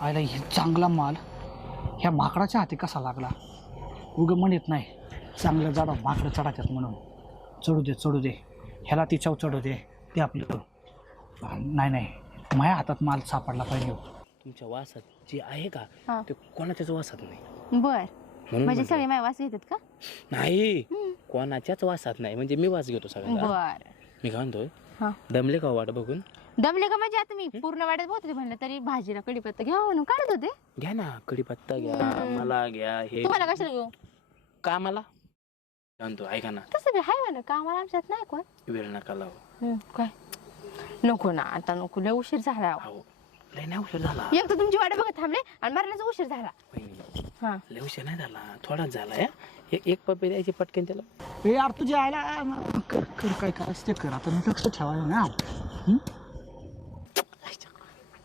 आयला हे चांगला माल ह्या माकडाच्या हाती कसा लागला उगं म्हणत नाही चांगलं जाडा माकडं चढायच्यात म्हणून चढू दे ह्याला तिच्याव चढू दे ते आपलं नाही माझ्या हातात माल सापडला पाहिजे. तुमच्या वासात जे आहे का हा. ते कोणाच्याच वासात नाही. बर म्हणून म्हणजे म्हटलं. सगळे माझ्या वास घेतात का? नाही कोणाच्याच वासात नाही म्हणजे मी वास घेतो सगळ्यांना. बर मी काय म्हणतोय हा. दमले का वाट बघून? दमले का म्हणजे आता मी पूर्ण वाड्यात बोलते म्हणलं तरी भाजीला कढीपत्ता घ्या म्हणून काढत होते. घ्या ना कढीपत्ता घ्या मला घ्या हे तुम्हाला कशाला घेऊ? का मला म्हणतो ऐका ना तसं बी हाय म्हणलं कामाला आमच्यात नाही कोण. वेळ नका लावू. काय नको ना आता नको लय उशीर झाला. अहो लय नाही उशीर झाला. एक तर तुमची वाट बघत थांबले आणि मरण्याचा उशीर झाला. वहिनी, हा लय उशीर नाही झाला थोडाच झाला या एक पप्पी द्यायची पटकन त्याला. ए यार तुझ्या आयला कर काय करायचं ते कर आता मी लक्ष ठेवायला ना